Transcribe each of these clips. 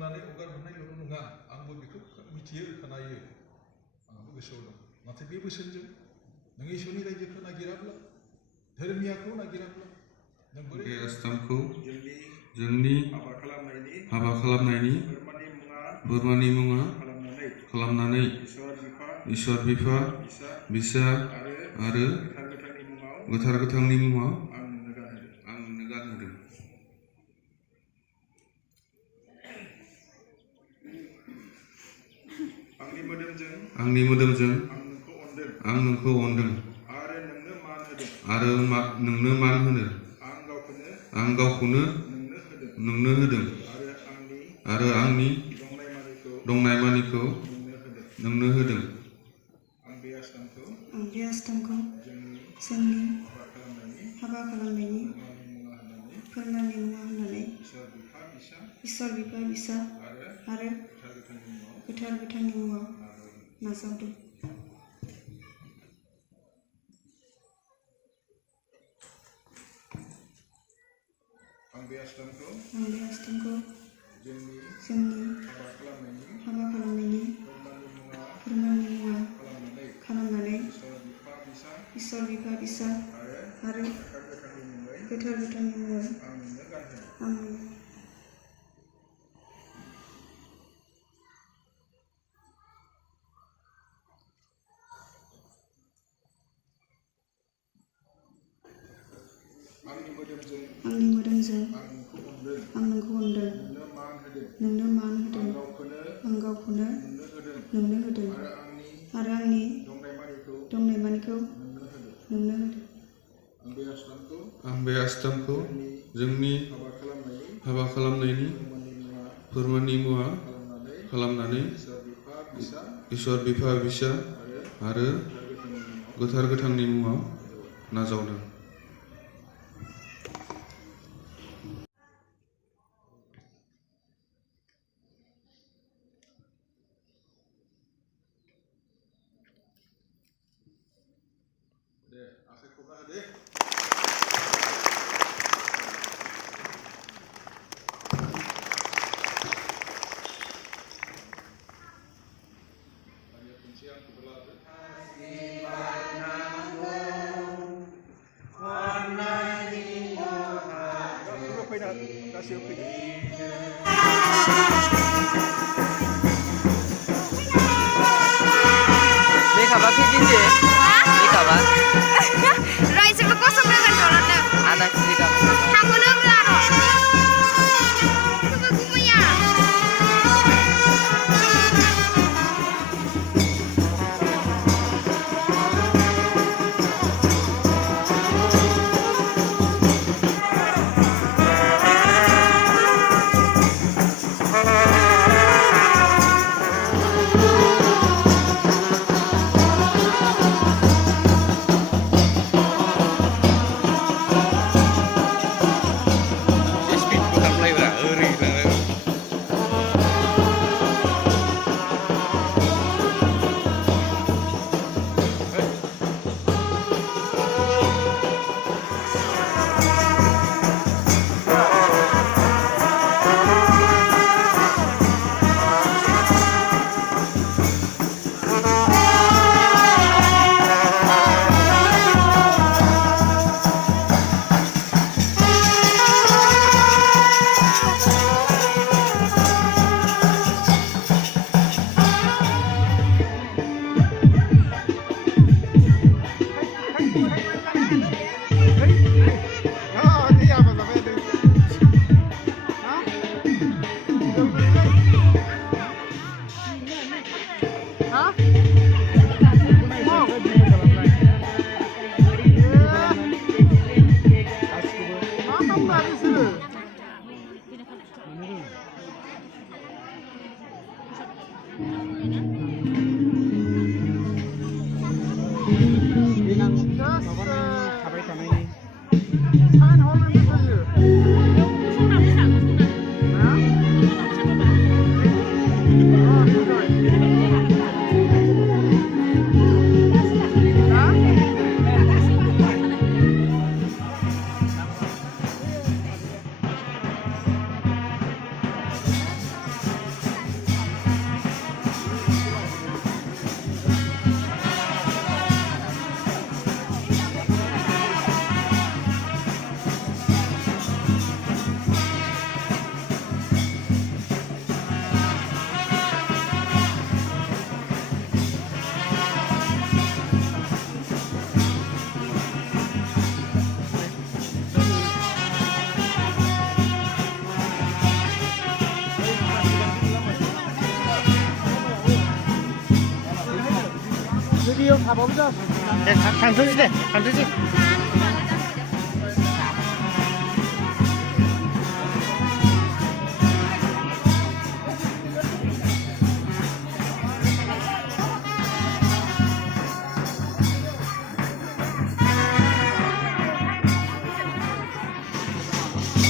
खोनानाय हगार हरनायल' नङा आंबो बेखौ मिथियो खोनायो आंहाबो गोसोआव दं नाथाय बे बोसोनजों नों इसोरनि रायजोखौ नागिराब्ला धोरोमियाखौ नागिराब्ला नों बोरै बे आस्थामखौ जोंनि हाबा खालामनायनि बोरमानि मुङा खालामनानै इसोर बिफा बिसा आरो गोथार गोथांनि मुङाव आं नोंनो गानहोदों आंनि मोदोमजों आं नोंखौ अनदों आरो नोंनो मान होनो आं गावखौनो नोंनो होदों आरो आंनि दंनाय मानिखौ नोंनो होदों आं बे आस्थामखौ जोंनि हाबा खालामनायनि फोरमाननि मुङा होननानै इसोर बिफा बिसा आरो गोथार गोथांनि मुङाव नाजावदों आं बे आस्थामखौ जोंनि हाबा खालामनायनि फोरमाननि मुङा खालामनानै इसोर बिफा बिसा आरो गोथार गोथांनि मुङै आं आंनि मोदोमजों आं नोंखौ अनदों नोंनो मान होदों आं गावखौनो नोंनो होदों आरो आंनि दंनाय मानिखौ नोंनो होदों आं बे आस्थामखौ जोंनि हाबा खालामनायनि फोरमाननि मुङा खालामनानै इसोर बिफा बिसा आरो गोथार गोथांनि मुङाव नाजावदों Makeup खैदिनसो makeup रायजोखौ गसंनांगोन दलदों आदा makeup थांगोनो ब्लार' खोबो गुमैया deh थांथ'सै deh थांथ'सै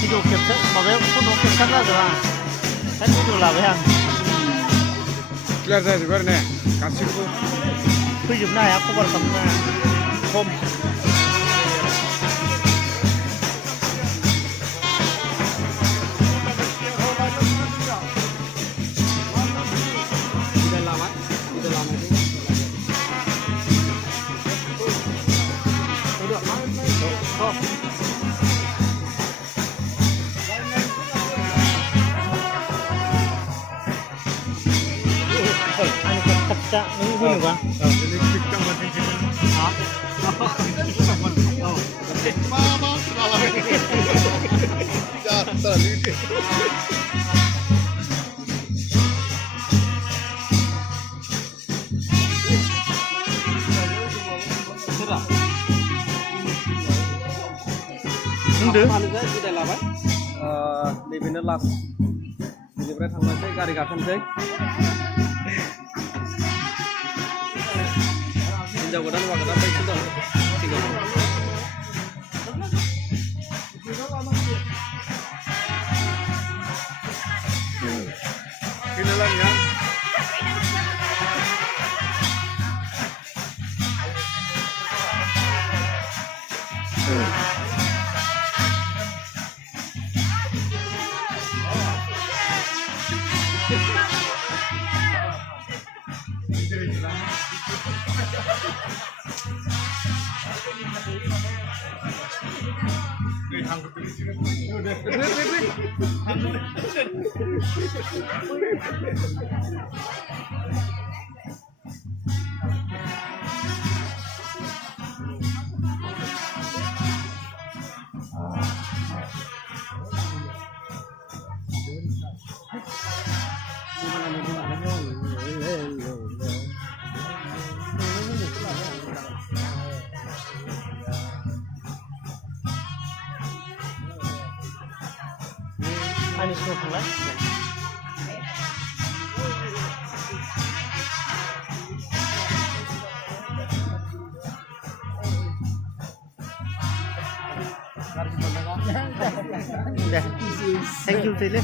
भिडिअ खेबसा माबायाव फट' खेबसां जाजोबा दा भिडिअ लाबाय आं क्लियार जाजोबो आरो ने गासैखौबो फैजोबनो हाया कभार खालामनो हाया खम Kita ini dulu bang. ini tikam banting kita. Mama salah. Jatuh lagi. Udah. Sudah lah, Pak. Di bener las. Di bener tanggal saya garis akan saya. Jauh-jauhan waktu apa itu dong? 3 bulan. Ini lah ya. Ini semua kelas. Udah. Thank you Tile.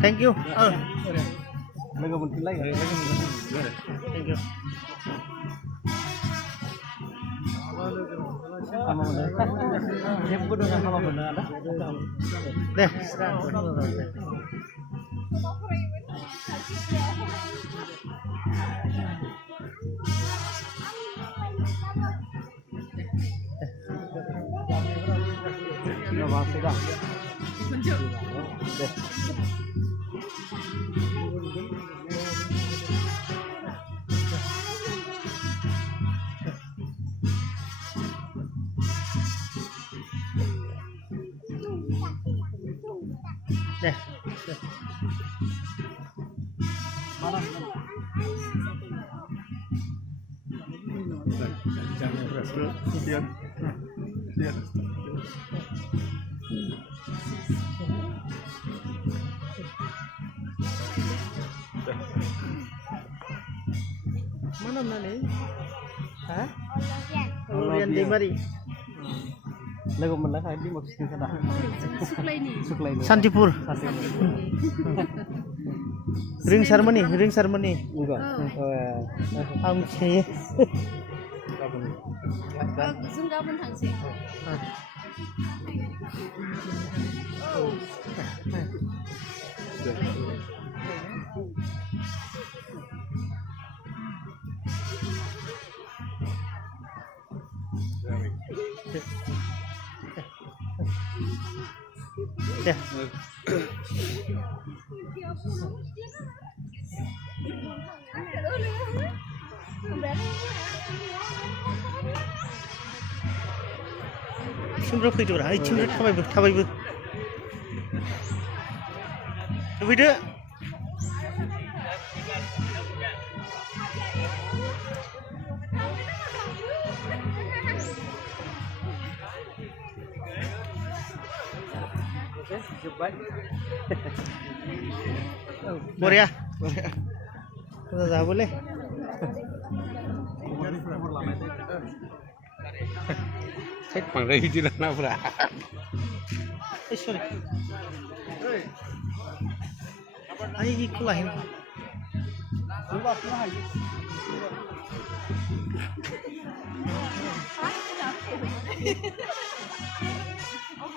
Thank you. Thank you. Deh, mana nih? Hah? Orian di mari. Lagu mana kayak di maksudnya sana. Suklaini. Santipur. Ring ceremony. Enggak. Ang sih. Zoom kapan sih? Ya. Sumber faidur, hai cimret थाबायबो. Faidu. जोब्बाय बरिया मोजां जाबोलै बांद्राय गिदिर नाफोरा सरि आइ इखौ लाहैनो Ah,